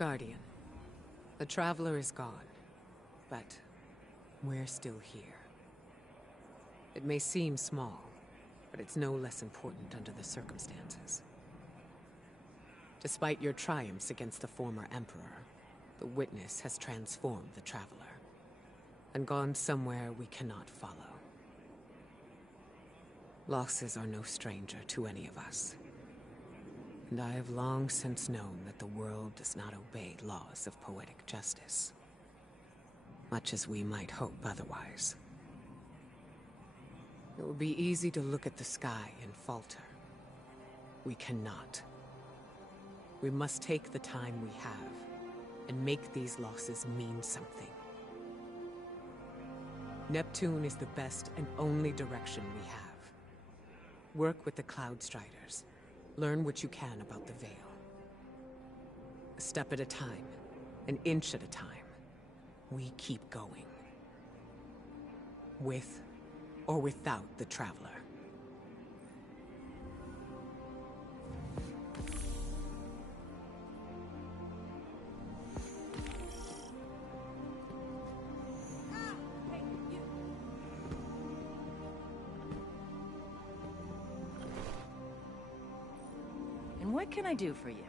Guardian, the Traveler is gone, but we're still here. It may seem small, but it's no less important under the circumstances. Despite your triumphs against the former Emperor, the Witness has transformed the Traveler, and gone somewhere we cannot follow. Losses are no stranger to any of us. And I have long since known that the world does not obey laws of poetic justice. Much as we might hope otherwise. It would be easy to look at the sky and falter. We cannot. We must take the time we have, and make these losses mean something. Neptune is the best and only direction we have. Work with the Cloud Striders. Learn what you can about the Veil. A step at a time, an inch at a time, we keep going. With or without the Traveler. And what can I do for you?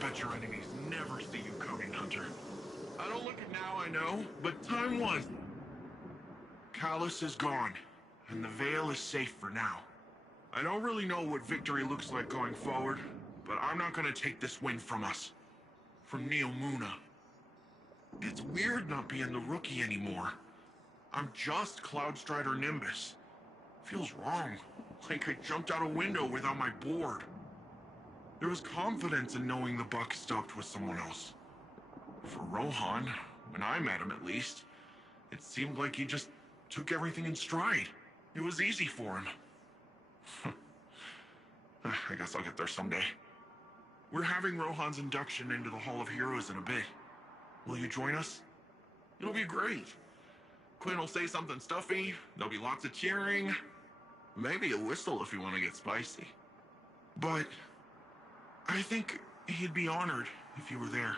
bet your enemies never see you coming, Hunter. I don't look it now, I know, but time was. Callus is gone, and the Veil is safe for now. I don't really know what victory looks like going forward, but I'm not gonna take this win from us. From Neomuna. It's weird not being the rookie anymore. I'm just Cloudstrider Nimbus. Feels wrong, like I jumped out a window without my board. There was confidence in knowing the buck stopped with someone else. For Rohan, when I met him at least, it seemed like he just took everything in stride. It was easy for him. I guess I'll get there someday. We're having Rohan's induction into the Hall of Heroes in a bit. Will you join us? It'll be great. Quinn will say something stuffy, there'll be lots of cheering, maybe a whistle if you want to get spicy. But I think he'd be honored if you were there.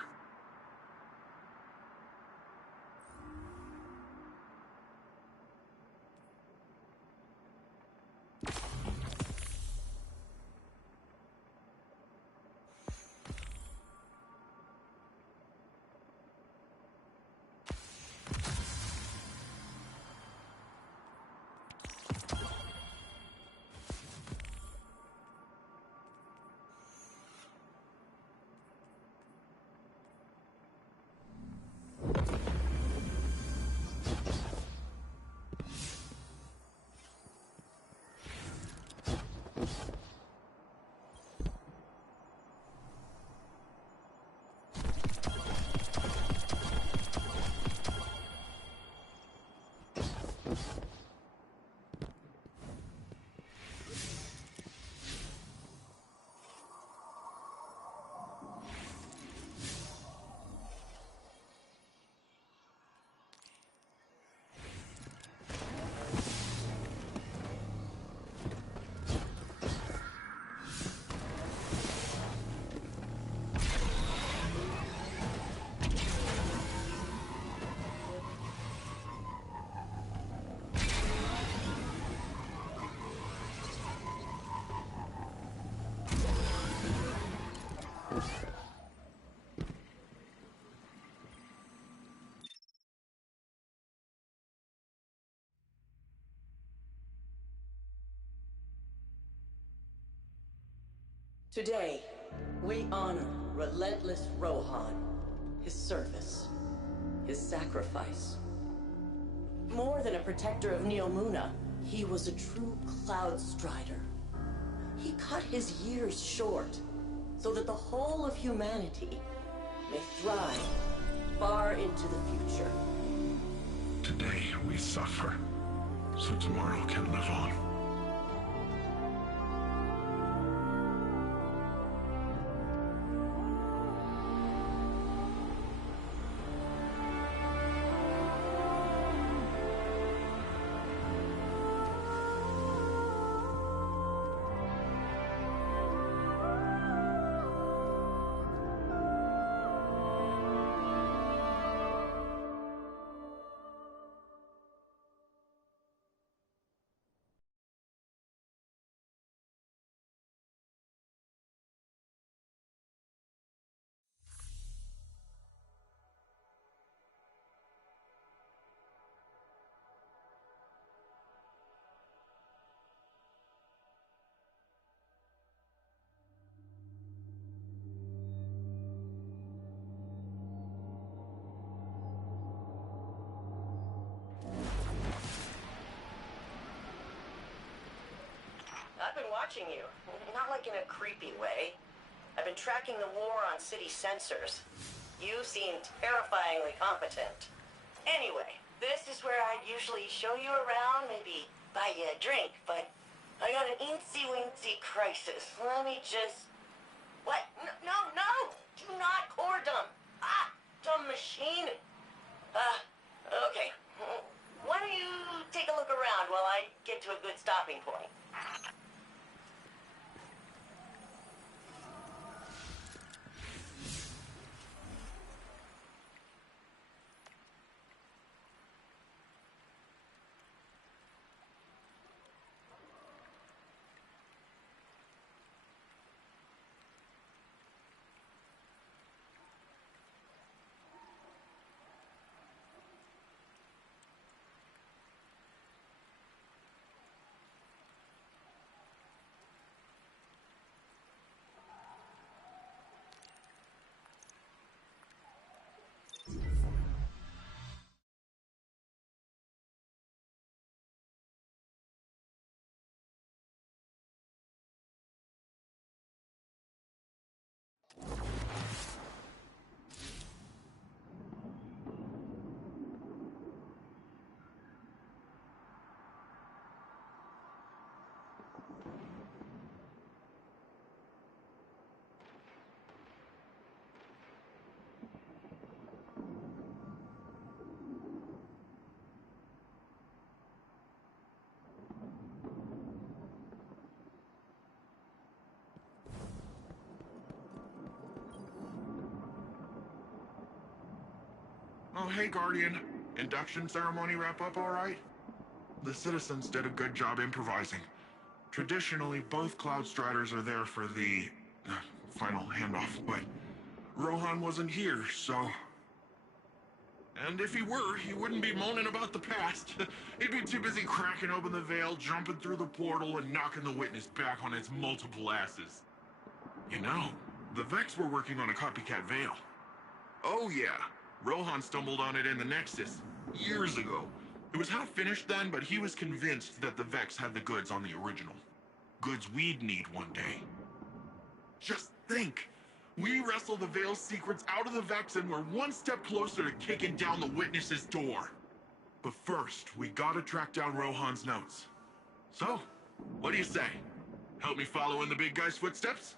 Today, we honor relentless Rohan, his service, his sacrifice. More than a protector of Neomuna, he was a true Cloudstrider. He cut his years short so that the whole of humanity may thrive far into the future. Today we suffer, so tomorrow can live on. I've been watching you. Not like in a creepy way. I've been tracking the war on city sensors. You seem terrifyingly competent. Anyway, this is where I'd usually show you around, maybe buy you a drink, but I got an eensy-weensy crisis. Let me just... What? No! Do not core dump! Ah! Dumb machine! Okay. Why don't you take a look around while I get to a good stopping point? Oh, hey, Guardian. Induction ceremony wrap up all right? The citizens did a good job improvising. Traditionally, both Cloud Striders are there for the final handoff, but Rohan wasn't here, so... And if he were, he wouldn't be moaning about the past. He'd be too busy cracking open the veil, jumping through the portal, and knocking the witness back on its multiple asses. You know, the Vex were working on a copycat veil. Oh yeah, Rohan stumbled on it in the Nexus, years ago. It was half finished then, but he was convinced that the Vex had the goods on the original. Goods we'd need one day. Just think! We wrestle the Veil's secrets out of the Vex and we're one step closer to kicking down the witness's door. But first, we gotta track down Rohan's notes. So, what do you say? Help me follow in the big guy's footsteps?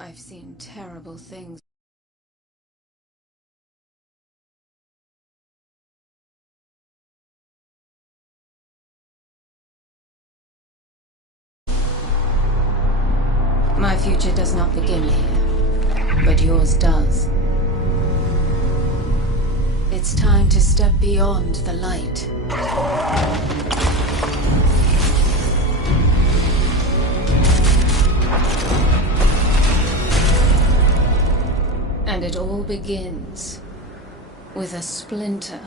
I've seen terrible things. My future does not begin here, but yours does. It's time to step beyond the light. And it all begins with a splinter.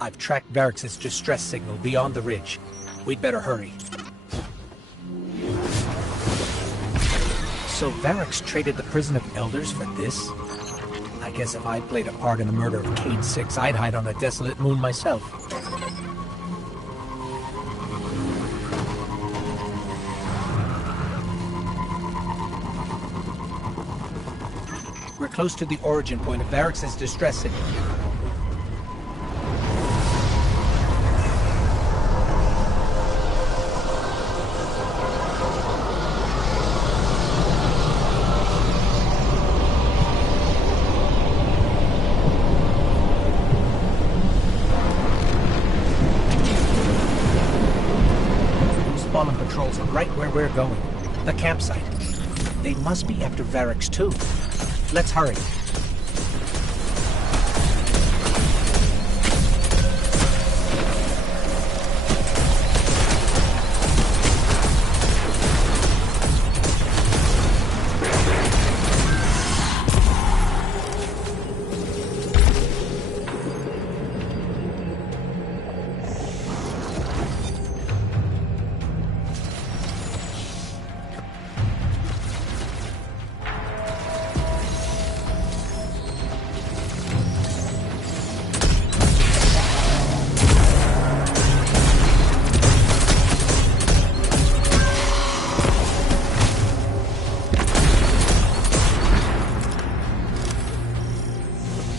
I've tracked Varrix's distress signal beyond the ridge. We'd better hurry. So Varrix traded the prison of elders for this? I guess if I played a part in the murder of Cade 6, I'd hide on a desolate moon myself. We're close to the origin point of Varrix's distress signal. Fallen patrols are right where we're going. The campsite. They must be after Varrix too. Let's hurry.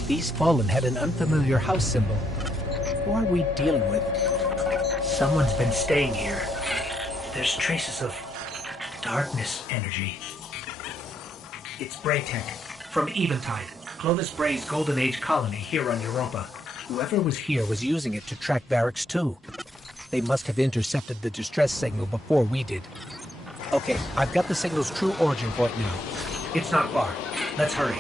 These Fallen had an unfamiliar house symbol. Who are we dealing with? Someone's been staying here. There's traces of darkness energy. It's Bray Tech, from Eventide, Clovis Bray's Golden Age colony here on Europa. Whoever was here was using it to track Varrix too. They must have intercepted the distress signal before we did. Okay, I've got the signal's true origin point now. It's not far. Let's hurry.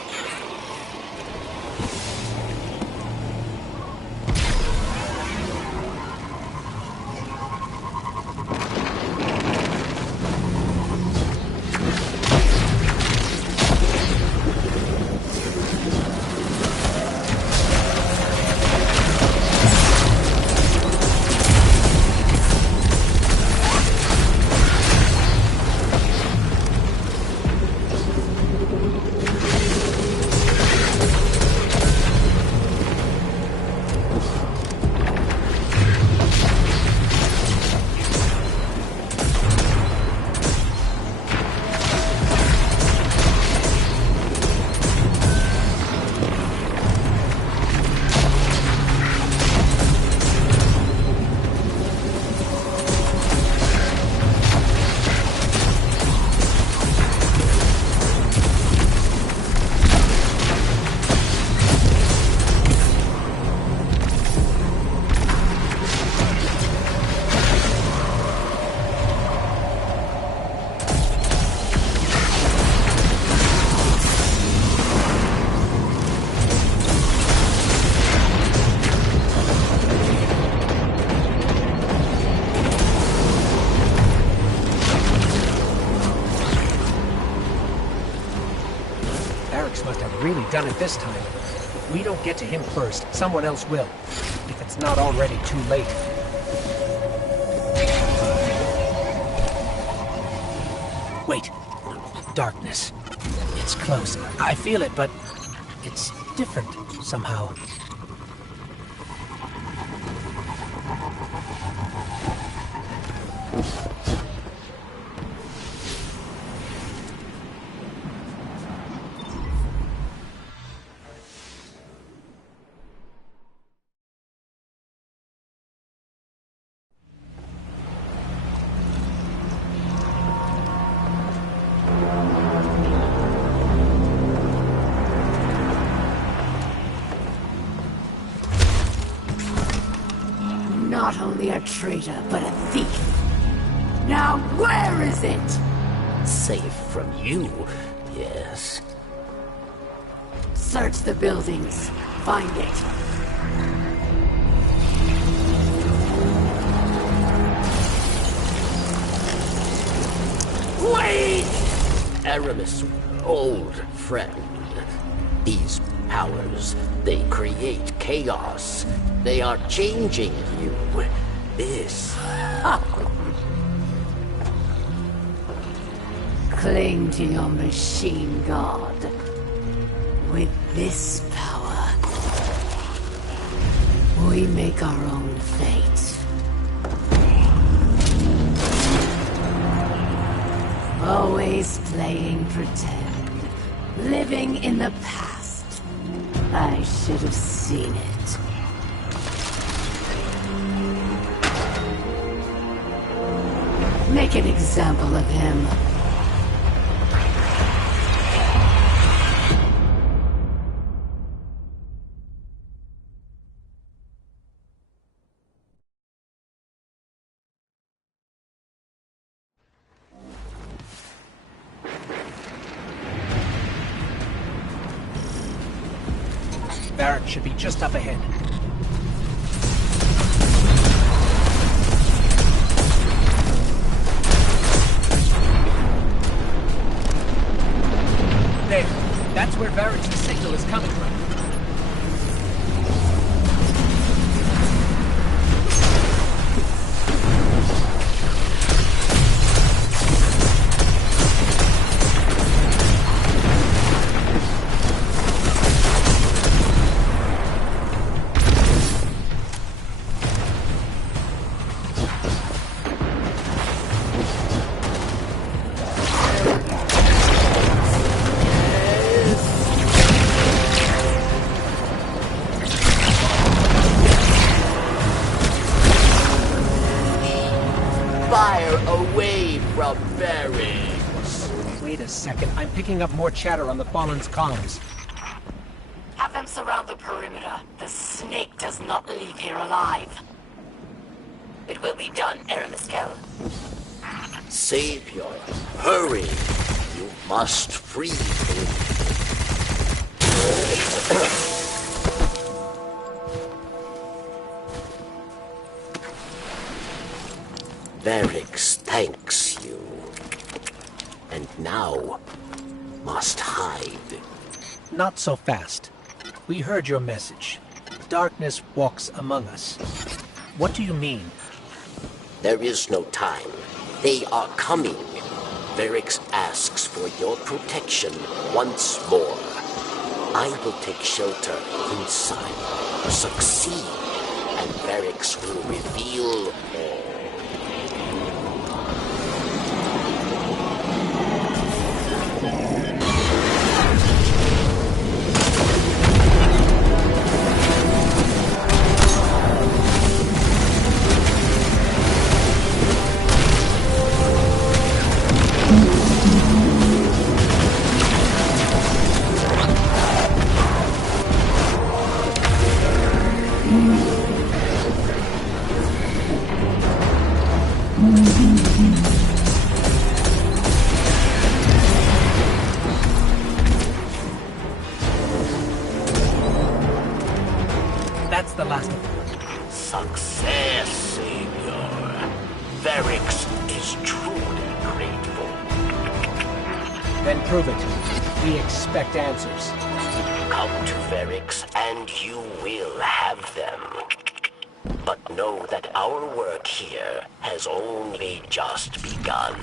Must have really done it this time. If we don't get to him first, someone else will. If it's not already too late. Wait. Darkness. It's close. I feel it, but it's different somehow. Not only a traitor, but a thief. Now where is it? Safe from you, yes. Search the buildings. Find it. Wait! Aramis, old friend. These powers, they create chaos. They are changing you. This... Cling to your machine god. With this power, we make our own fate. Always playing pretend. Living in the past. I should have seen it. Make an example of him. Barrett should be just up ahead. There. That's where Barrett's signal is coming from. Wait a second, I'm picking up more chatter on the Fallen's comms. Have them surround the perimeter. The snake does not leave here alive. It will be done, Aramiskel. Savior, hurry! You must free him. Varix thanks you. And now, must hide. Not so fast. We heard your message. Darkness walks among us. What do you mean? There is no time. They are coming. Varix asks for your protection once more. I will take shelter inside. Succeed, and Varix will reveal all. That's the last of them. Success, Savior. Varix is truly grateful. Then prove it. We expect answers. Come to Varix and you will have them. But know that our work here has only just begun.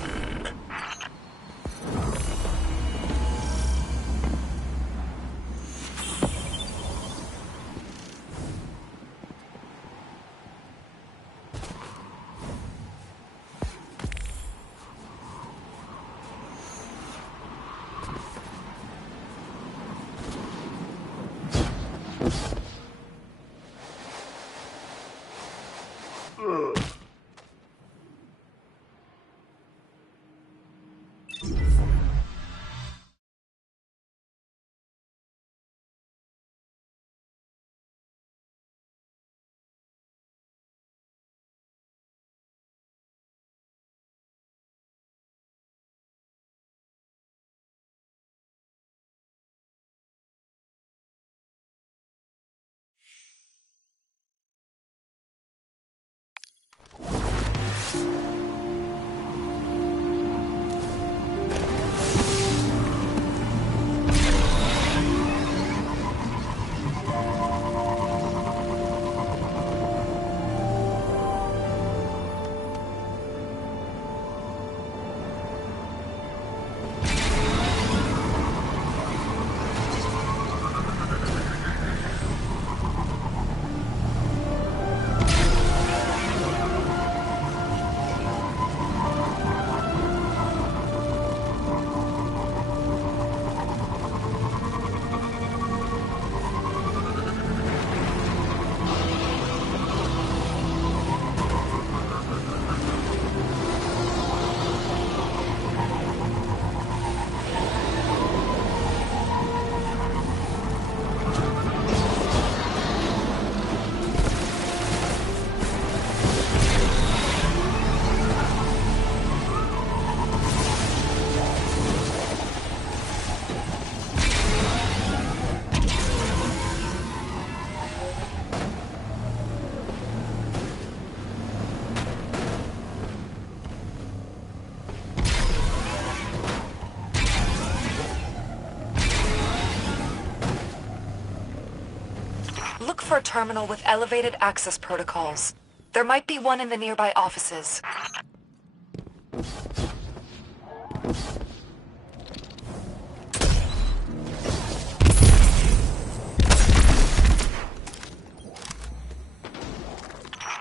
Look for a terminal with elevated access protocols. There might be one in the nearby offices.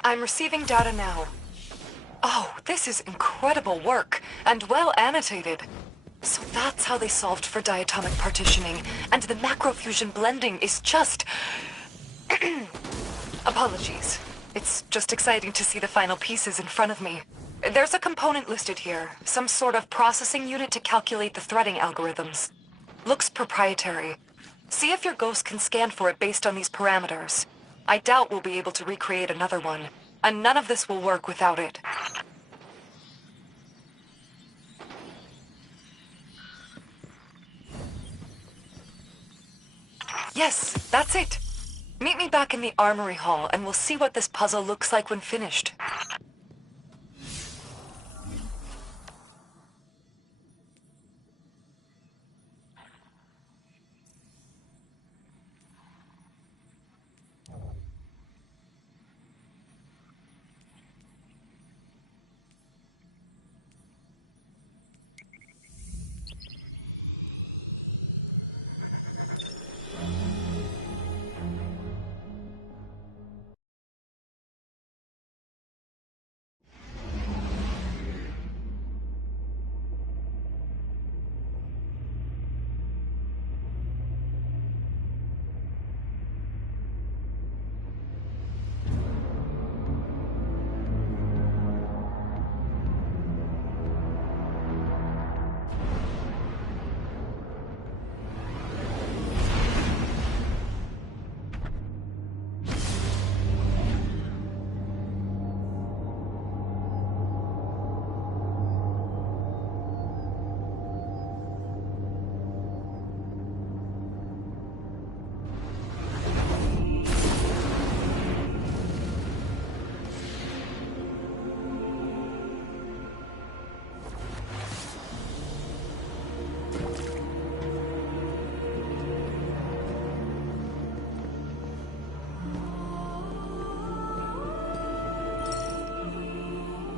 I'm receiving data now. Oh, this is incredible work, and well annotated. So that's how they solved for diatomic partitioning, and the macrofusion blending is just... Apologies. It's just exciting to see the final pieces in front of me. There's a component listed here, some sort of processing unit to calculate the threading algorithms. Looks proprietary. See if your ghost can scan for it based on these parameters. I doubt we'll be able to recreate another one, and none of this will work without it. Yes, that's it. Meet me back in the armory hall, and we'll see what this puzzle looks like when finished.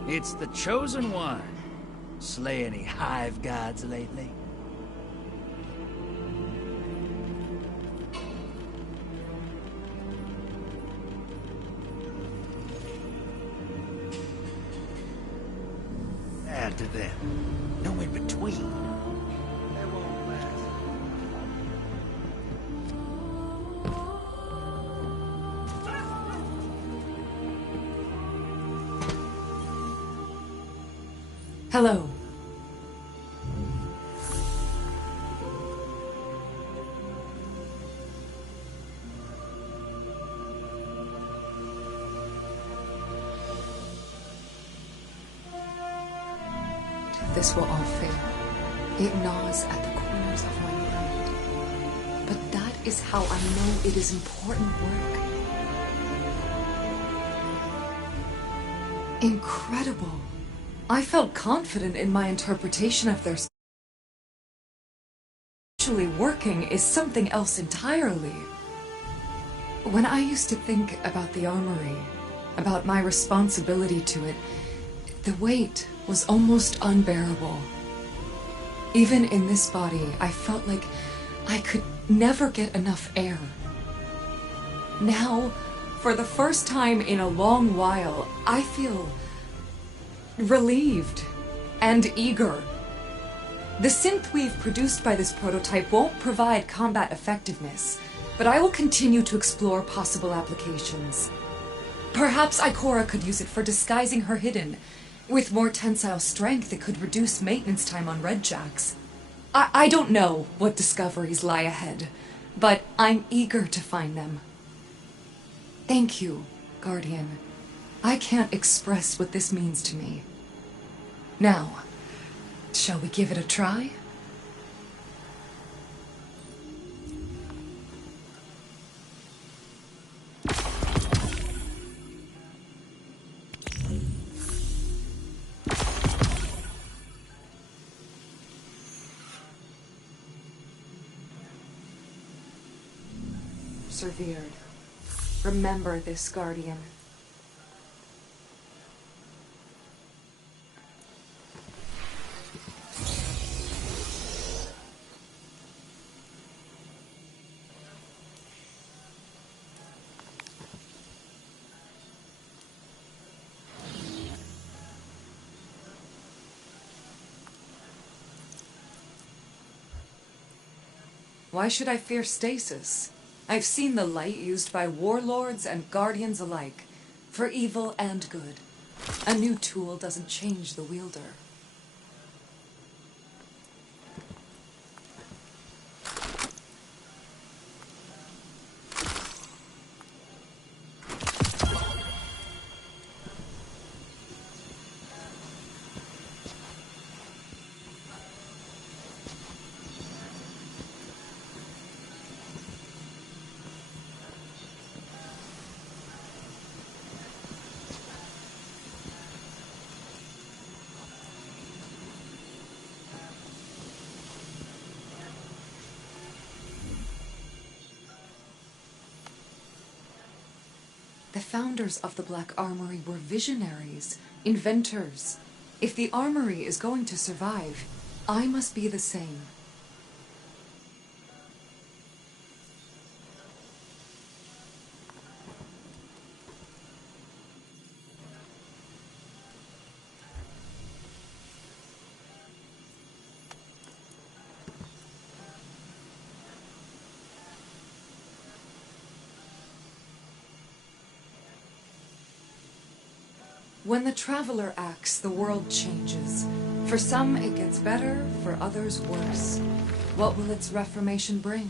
It's the Chosen One. Slay any hive gods lately? Add to them. No in between. They won't last. Hello. This will all fail. It gnaws at the corners of my mind. But that is how I know it is important work. Incredible. I felt confident in my interpretation of their... Actually working is something else entirely. When I used to think about the armory, about my responsibility to it, the weight was almost unbearable. Even in this body, I felt like I could never get enough air. Now, for the first time in a long while, I feel relieved and eager. The synthweave produced by this prototype won't provide combat effectiveness, but I will continue to explore possible applications. Perhaps Ikora could use it for disguising her hidden. With more tensile strength, it could reduce maintenance time on Redjacks. I don't know what discoveries lie ahead, but I'm eager to find them. Thank you, Guardian. I can't express what this means to me. Now, shall we give it a try? Persevered. Remember this, Guardian. Why should I fear stasis? I've seen the light used by warlords and guardians alike, for evil and good. A new tool doesn't change the wielder. The founders of the Black Armory were visionaries, inventors. If the armory is going to survive, I must be the same. When the Traveler acts, the world changes. For some, it gets better, for others, worse. What will its reformation bring?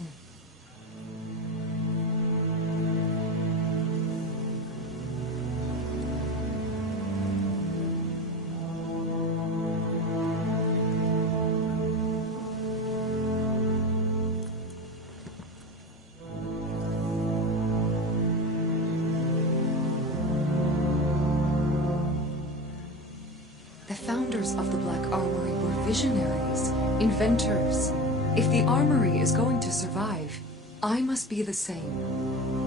The founders of the Black Armory were visionaries, inventors. If the armory is going to survive, I must be the same.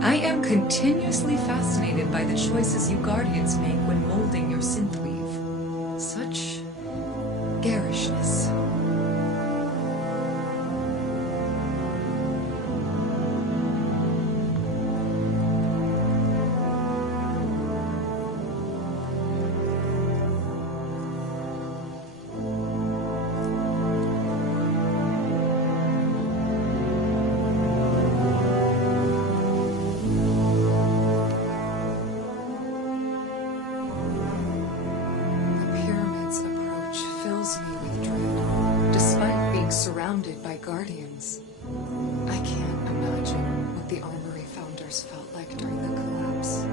I am continuously fascinated by the choices you Guardians make when molding your synthweave. Such garishness. by Guardians. I can't imagine what the Armory founders felt like during the collapse.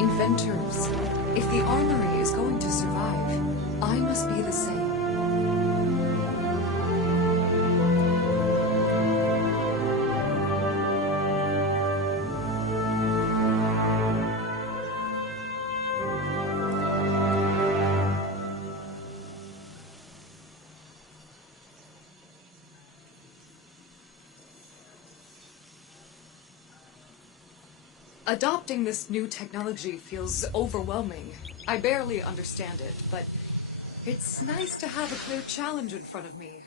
Inventors. If the Armory is going to survive, I must be the same. Adopting this new technology feels overwhelming. I barely understand it, but it's nice to have a clear challenge in front of me.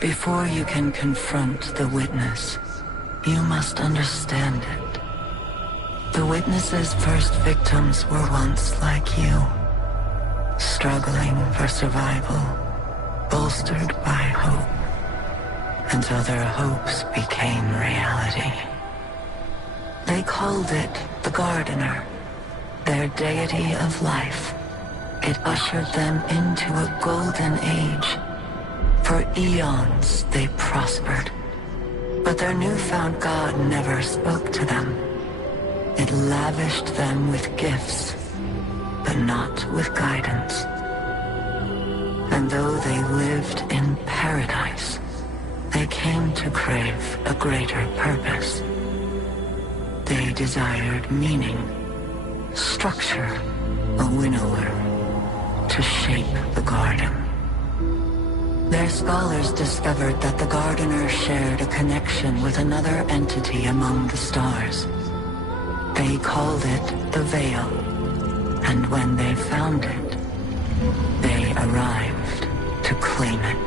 Before you can confront the witness, you must understand it. The witness's first victims were once like you, struggling for survival, bolstered by hope, until their hopes became reality. They called it the Gardener, their deity of life. It ushered them into a golden age. For eons they prospered, but their newfound god never spoke to them. It lavished them with gifts, but not with guidance. And though they lived in paradise, they came to crave a greater purpose. They desired meaning, structure, a winnower, to shape the garden. Their scholars discovered that the Gardener shared a connection with another entity among the stars. They called it the Veil, and when they found it, they arrived to claim it.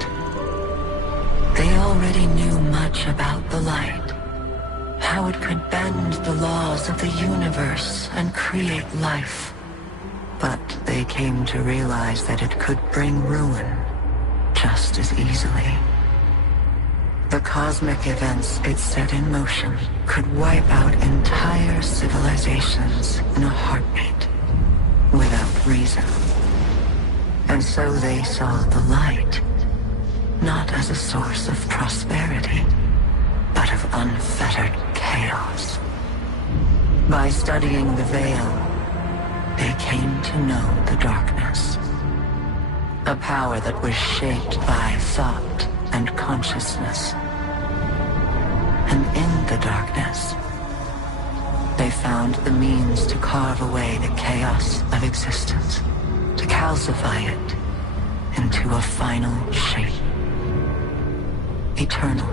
They already knew much about the light, how it could bend the laws of the universe and create life. But they came to realize that it could bring ruin just as easily. The cosmic events it set in motion could wipe out entire civilizations in a heartbeat, without reason. And so they saw the light, not as a source of prosperity, but of unfettered chaos. By studying the Veil, they came to know the darkness, a power that was shaped by thought and consciousness. And in the darkness, they found the means to carve away the chaos of existence, to calcify it into a final shape, eternal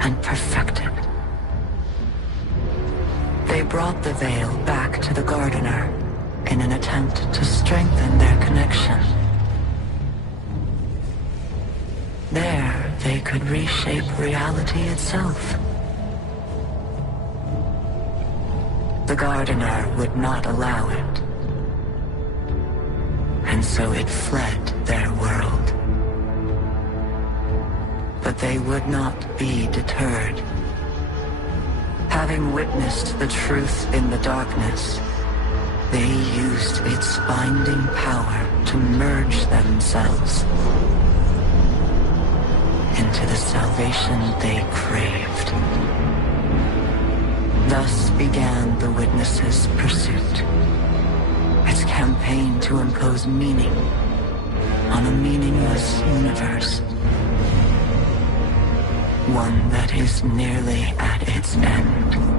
and perfected. They brought the Veil back to the Gardener in an attempt to strengthen their connection. There, they could reshape reality itself. The Gardener would not allow it, and so it fled their world. But they would not be deterred. Having witnessed the truth in the darkness, they used its binding power to merge themselves into the salvation they craved. Thus began the Witness's pursuit, its campaign to impose meaning on a meaningless universe, one that is nearly at its end.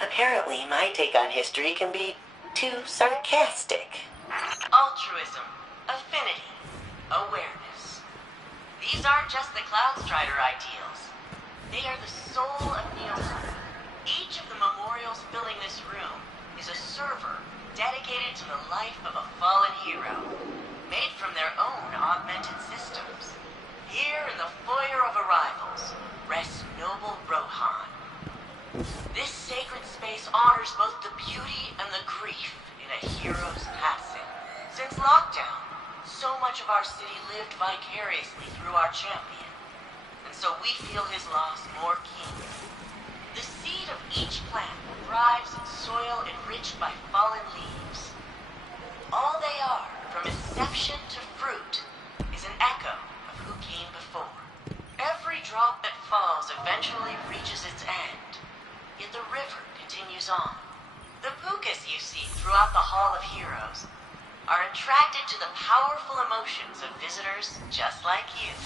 Apparently, my take on history can be too sarcastic. Altruism, affinity, awareness. These aren't just the Cloudstrider ideals. They are the soul of Neomuna. Each of the memorials filling this room is a server dedicated to the life of a fallen hero, made from their own augmented systems. Here in the Foyer of Arrivals rests noble Rohan. This sacred space honors both the beauty and the grief in a hero's passing. Since lockdown, so much of our city lived vicariously through our champion, and so we feel his loss more keenly. The seed of each plant thrives in soil enriched by fallen leaves. All they are, from inception to fruit, is an echo of who came before. Every drop that falls eventually reaches its end. Yet the river continues on. The Pukas you see throughout the Hall of Heroes are attracted to the powerful emotions of visitors just like you.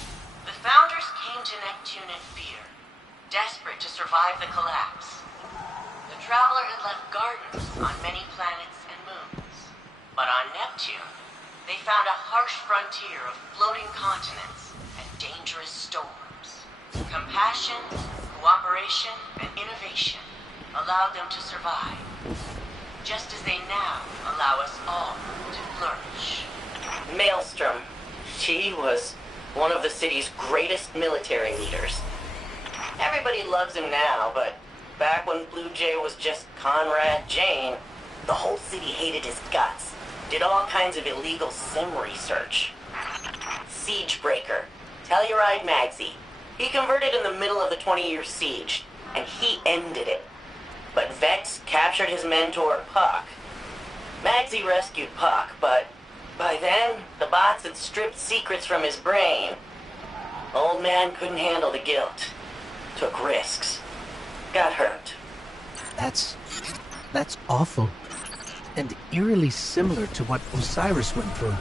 The founders came to Neptune in fear, desperate to survive the collapse. The Traveler had left gardens on many planets and moons. But on Neptune, they found a harsh frontier of floating continents and dangerous storms. Compassion, cooperation, and innovation allowed them to survive, just as they now allow us all to flourish. Maelstrom. She was one of the city's greatest military leaders. Everybody loves him now, but back when Blue Jay was just Conrad Jane, the whole city hated his guts, did all kinds of illegal sim research. Siegebreaker. Telluride Magsy. He converted in the middle of the 20-year siege, and he ended it. But Vex captured his mentor, Puck. Magsy rescued Puck, but by then, the bots had stripped secrets from his brain. Old man couldn't handle the guilt. Took risks. Got hurt. That's awful. And eerily similar to what Osiris went through.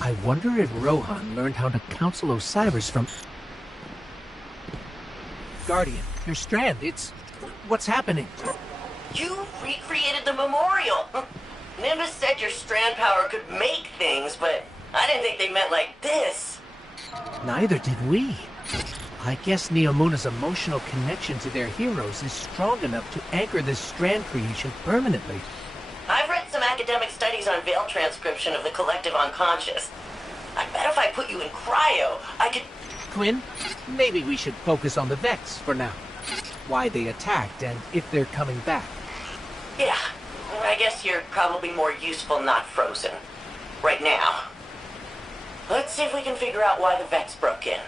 I wonder if Rohan learned how to counsel Osiris from... Guardian, your strand, what's happening? You recreated the memorial. Nimbus said your strand power could make things, but I didn't think they meant like this. Neither did we. I guess Neomuna's emotional connection to their heroes is strong enough to anchor this strand creation permanently. I've read some academic studies on veil transcription of the collective unconscious. I bet if I put you in cryo, I could... Quinn, maybe we should focus on the Vex for now. Why they attacked and if they're coming back. Yeah, I guess you're probably more useful not frozen. Right now. Let's see if we can figure out why the Vex broke in.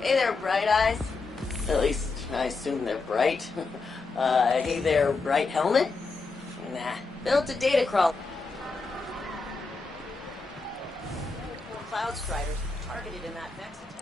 Hey there, Bright Eyes. At least, I assume they're bright. Hey there, Bright Helmet? Nah, built a data crawl. Cloud Striders targeted in that Vex attack.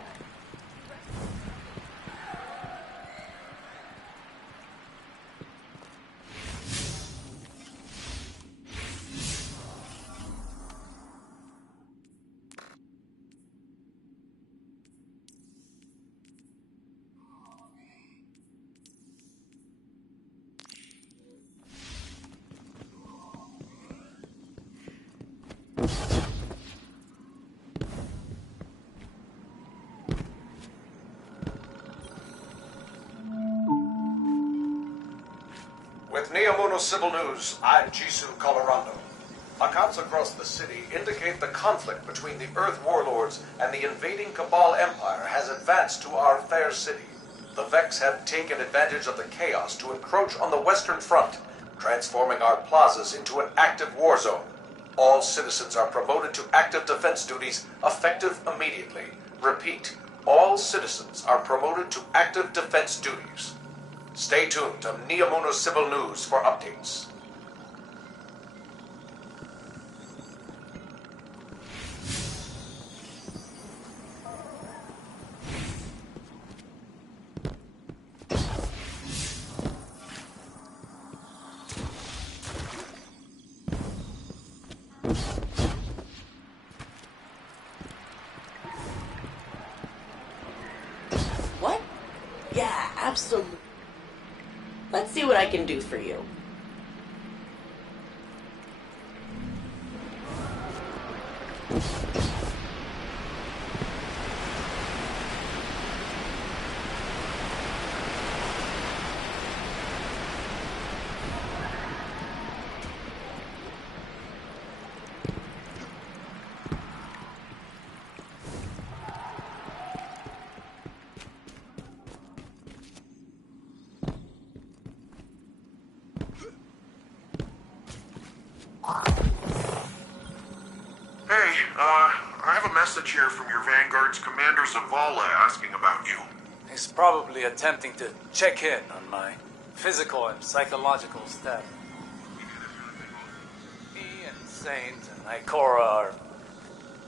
With Neomuna Civil News, I'm Jisoo Colorado. Accounts across the city indicate the conflict between the Earth warlords and the invading Cabal Empire has advanced to our fair city. The Vex have taken advantage of the chaos to encroach on the Western Front, transforming our plazas into an active war zone. All citizens are promoted to active defense duties, effective immediately. Repeat, all citizens are promoted to active defense duties. Stay tuned to Neomuna Civil News for updates. What? Yeah, absolutely. Let's see what I can do for you. I have a message here from your Vanguard's Commander Zavala asking about you. He's probably attempting to check in on my physical and psychological state. He and Saint and Ikora are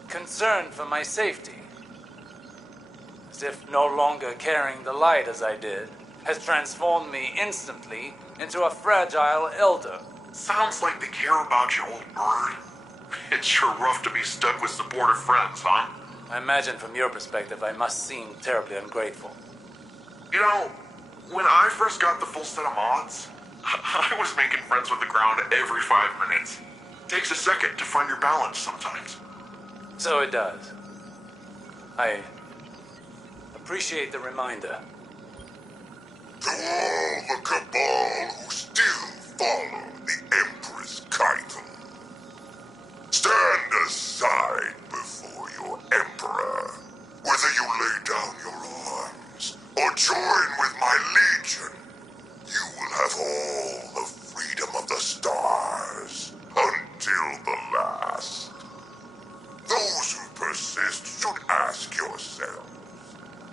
concerned for my safety. As if no longer carrying the light as I did has transformed me instantly into a fragile elder. Sounds like they care about you, old bird. It's sure rough to be stuck with supportive friends, huh? I imagine from your perspective I must seem terribly ungrateful. You know, when I first got the full set of mods, I was making friends with the ground every 5 minutes. Takes a second to find your balance sometimes. So it does. I appreciate the reminder. To all the Cabal who still follow the Empress Kaito, stand aside before your Emperor. Whether you lay down your arms or join with my Legion, you will have all the freedom of the stars until the last. Those who persist should ask yourselves,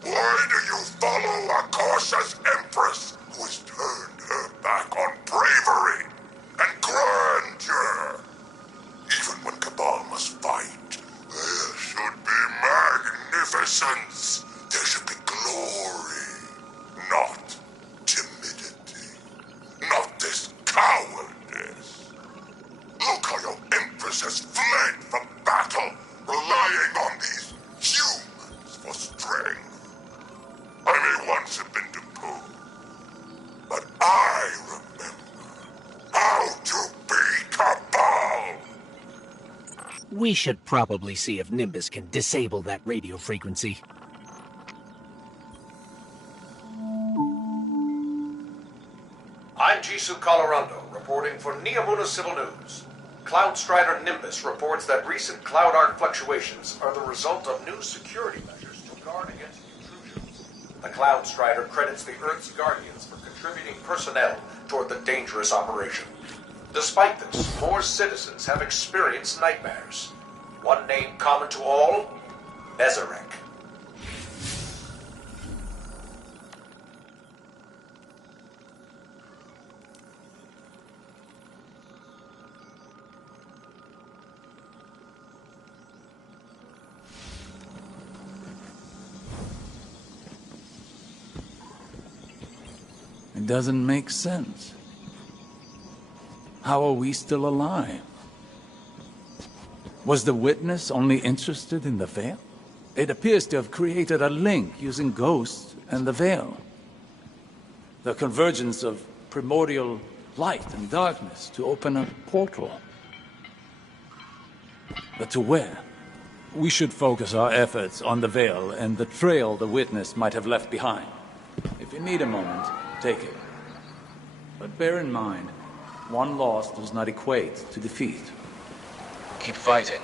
why do you follow a cautious Empress who has turned her back on bravery and grandeur? Even when Cabal must fight, there should be magnificence. There should be glory, not timidity, not this cowardice. Look how your Empress has fled from battle, relying on these humans for strength. We should probably see if Nimbus can disable that radio frequency. I'm Jisoo Colorado, reporting for Neomuna Civil News. Cloud Strider Nimbus reports that recent cloud arc fluctuations are the result of new security measures to guard against intrusions. The Cloud Strider credits the Earth's Guardians for contributing personnel toward the dangerous operation. Despite this, more citizens have experienced nightmares. One name common to all, Ezerek. It doesn't make sense. How are we still alive? Was the witness only interested in the veil? It appears to have created a link using ghosts and the veil. The convergence of primordial light and darkness to open a portal. But to where? We should focus our efforts on the veil and the trail the witness might have left behind. If you need a moment, take it. But bear in mind, one loss does not equate to defeat. Keep fighting.